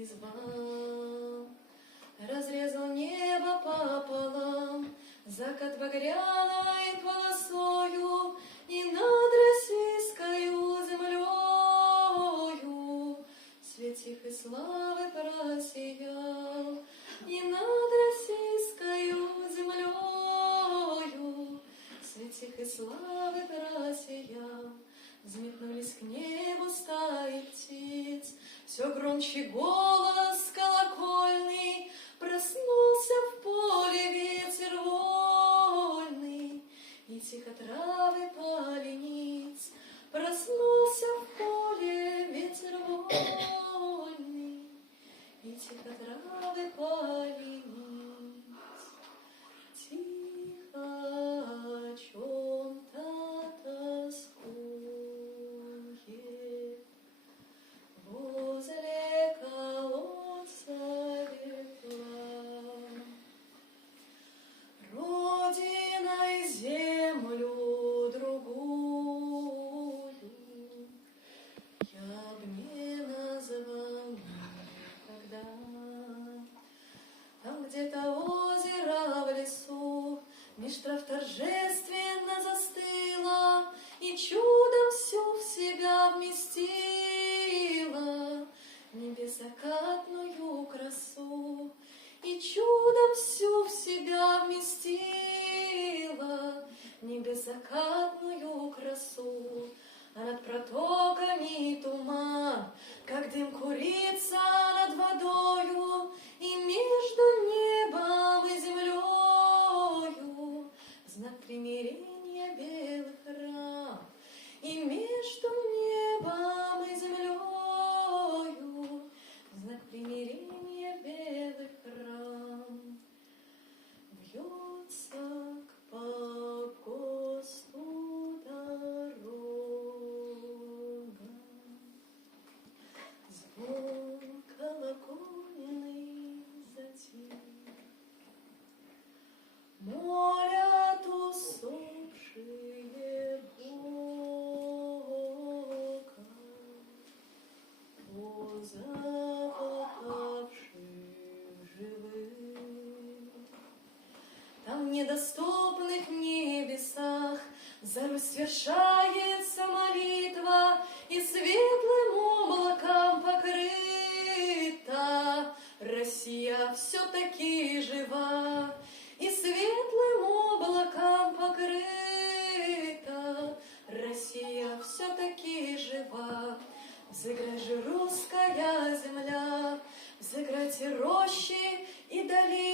изба. Разрезал небо пополам закат багряной полосою, и над российскою землею свет тихой славы просиял, и над российскою землею свет тихой славы просиял. Взметнулись к небу стаи птиц, все громче голос колокольный, проснулся в поле ветер вольный, и тихо травы полениц. Проснулся в поле ветер вольный, и тихо травы полениц. Тихо о чем-то тоскует возле колодца ветла. Родиной землю другую я б не назвал никогда. Там где-то озеро в лесу меж трав торжественно застыло, и чудом всю в себя вместила небеззакатную красу, и чудом всю в себя вместила небеззакатную красу. А над протоками туман, как дым курица над водою, и между небом и землею знак примирения белый храм, и между небом и землею знак примирения белый храм. Вьется к погосту дорога, звон колокольный затих. Молят усопшие Бога о заплакавших живых. Там в недоступных небесах за Русь свершается молитва, и светлым облаком покрыта Россия все-таки жива, и светлым облаком покрыта Россия все-таки жива. Взыграй же русская земля, взыграйте рощи и долины,